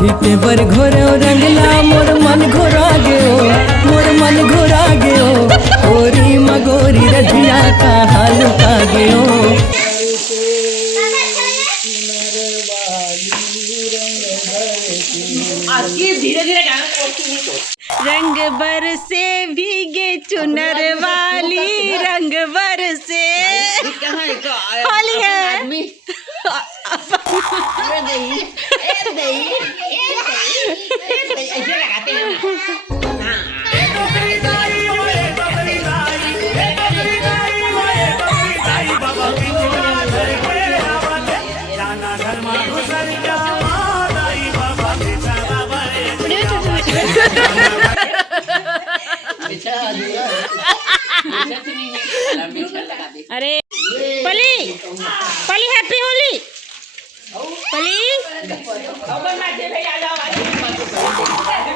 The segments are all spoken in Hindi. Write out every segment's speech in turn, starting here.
फीते पर घोरो रंगला मोर मन घोरा गयो, मोर मन घोरा गयो। गोरी मगोरी रधिया का हाल का गयो। धीरे धीरे रंग बरसे भीगे चुनर वाली, रंग बरसे होली है। अरे पली पली हैप्पी होली पली।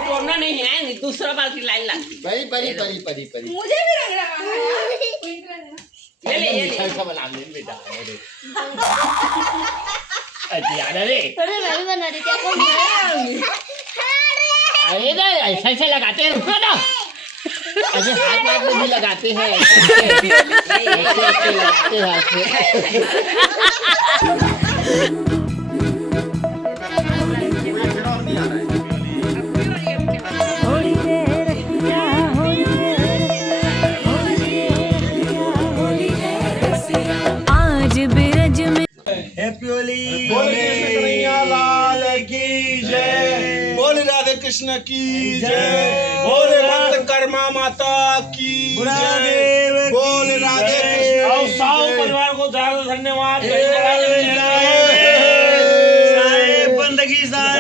तोड़ना नहीं है, दूसरा बाल्टी लाइन ला। परी परी परी परी परी मुझे भी रंग रहा है। ये ले बना ले बेटा। अरे अरे मैं भी बना रही थी, आपको बनाऊंगी। अरे ना ऐसे ऐसे लगाते हैं, रुको ना। ऐसे हाथ हाथ में भी लगाते हैं, ऐसे ऐसे लगाते हैं। आज बिरज में हैप्पी होली। बोले कन्हैया लाल की जय, बोले राधे कृष्ण की जय, बोले भक्त कर्मा माता की जय, बोले राधे कृष्ण। और साहु परिवार को ज्यादा धन्यवाद। साहेब बंदगी साहेब।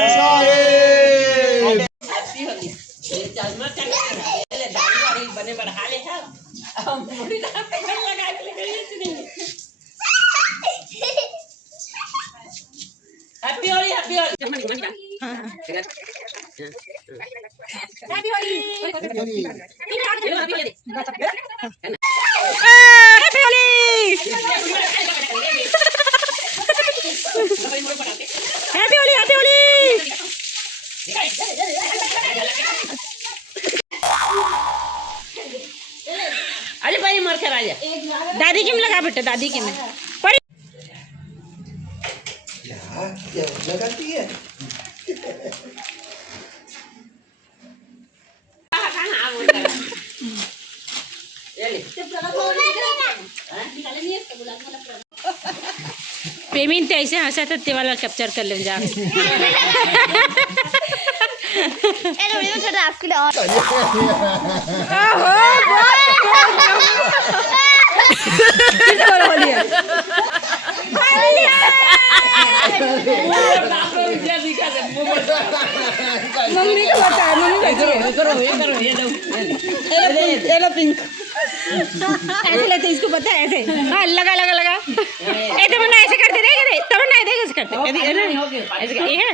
बने बढ़ा ले हैप्पी होली हैप्पी होली अरे भाई मर कर आ जा। दादी की में लगा बेटा, दादी की में क्या लगाती है? पेमेंट ऐसे हंसा था, ते वाला कैप्चर कर ले जा। आपके लिए और मम्मी को बता, मम्मी करो ये लो पिंक ऐसे लेते, इसको पता है ऐसे। हाँ लगा लगा लगा ऐसे बना, ऐसे करते देख तब ना ऐसे करते ऐसे ये है।